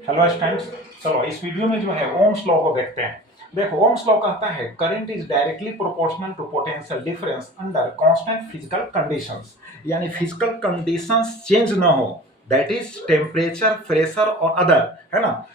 Hello students, चलो इस video में जो है ओम्स लॉ को देखते हैं। देखो ओम्स लॉ कहता है current is directly proportional to potential difference under constant physical conditions. यानी फिजिकल कंडीशंस चेंज ना हो, दैट इज टेम्परेचर, प्रेशर और अदर, है ना,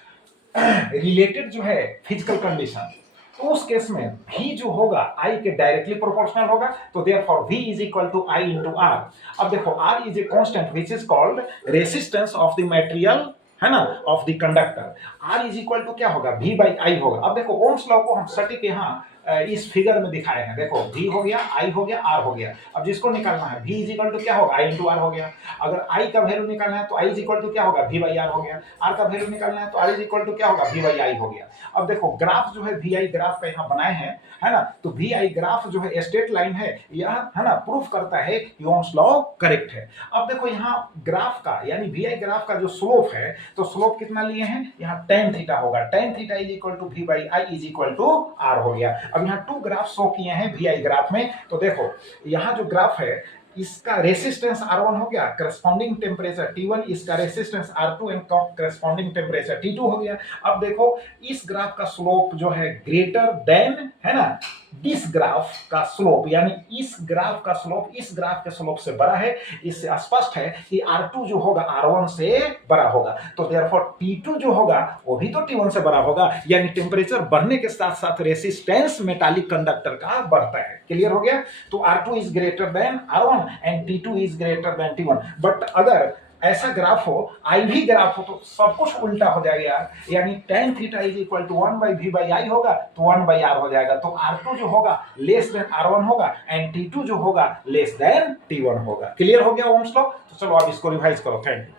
रिलेटेड जो है फिजिकल कंडीशन। तो उस केस में V जो होगा I के डायरेक्टली प्रोपोर्शनल होगा, तो therefore V is equal to I into R। अब देखो R is a constant which is called resistance of the material, है ना, of the conductor. R is equal to क्या होगा, V बाई I होगा। अब देखो ओम्स लॉ को हम सटीक यहाँ इस फिगर में दिखाए हैं। देखो V हो गया, I हो गया, R हो गया। अब जिसको निकालना है V इज इक्वल टू क्या होगा, I इंटू R हो गया। अगर I का वैल्यू निकालना है तो I इज इक्वल टू क्या होगा, V बाई R हो गया। R का वैल्यू निकालना है तो R इज इक्वल टू क्या होगा, V बाई I हो गया। अब देखो ग्राफ जो है VI ग्राफ का यहाँ बनाए हैं, है ना, तो VI ग्राफ जो है स्ट्रेट लाइन है, यह है ना प्रूफ करता है कि ओम्स लॉ करेक्ट है। अब देखो यहाँ ग्राफ का यानी VI ग्राफ का जो स्लोप है, तो स्लोप कितना लिए हैं, यहाँ tan थीटा होगा। tan theta is equal to V by I is equal to R हो गया। अब यहाँ टू ग्राफ शो किए हैं VI ग्राफ में, तो देखो यहाँ जो ग्राफ है इसका रेसिस्टेंस R1 हो गया, करस्पॉन्डिंग टेम्परेचर T1, इसका resistance R2 and corresponding temperature T2 हो गया। अब देखो इस ग्राफ का स्लोप जो है ग्रेटर देन, है ना, इस ग्राफ का स्लोप, यानी इस ग्राफ का स्लोप इस ग्राफ के स्लोप से बड़ा है। इससे स्पष्ट है कि R2 जो होगा R1 से बड़ा होगा, तो देयरफॉर T2 जो होगा वो भी तो T1 से बड़ा होगा। यानी टेम्परेचर बढ़ने के साथ साथ रेसिस्टेंस मेटालिक कंडक्टर का बढ़ता है। क्लियर हो गया। तो R2 is greater than R1 and T2 is greater than T1। But अगर ऐसा ग्राफ हो, I भी ग्राफ हो, तो सब कुछ उल्टा हो जाएगा यार। यानी tan theta is equal to 1 by V by I होगा, तो 1 बाई R हो जाएगा। तो R2 जो होगा लेस देन R1 होगा एंड T2 जो होगा लेस देन T1 होगा। क्लियर हो गया ओम्स लॉ। तो चलो आप इसको रिवाइज करो। Thank you.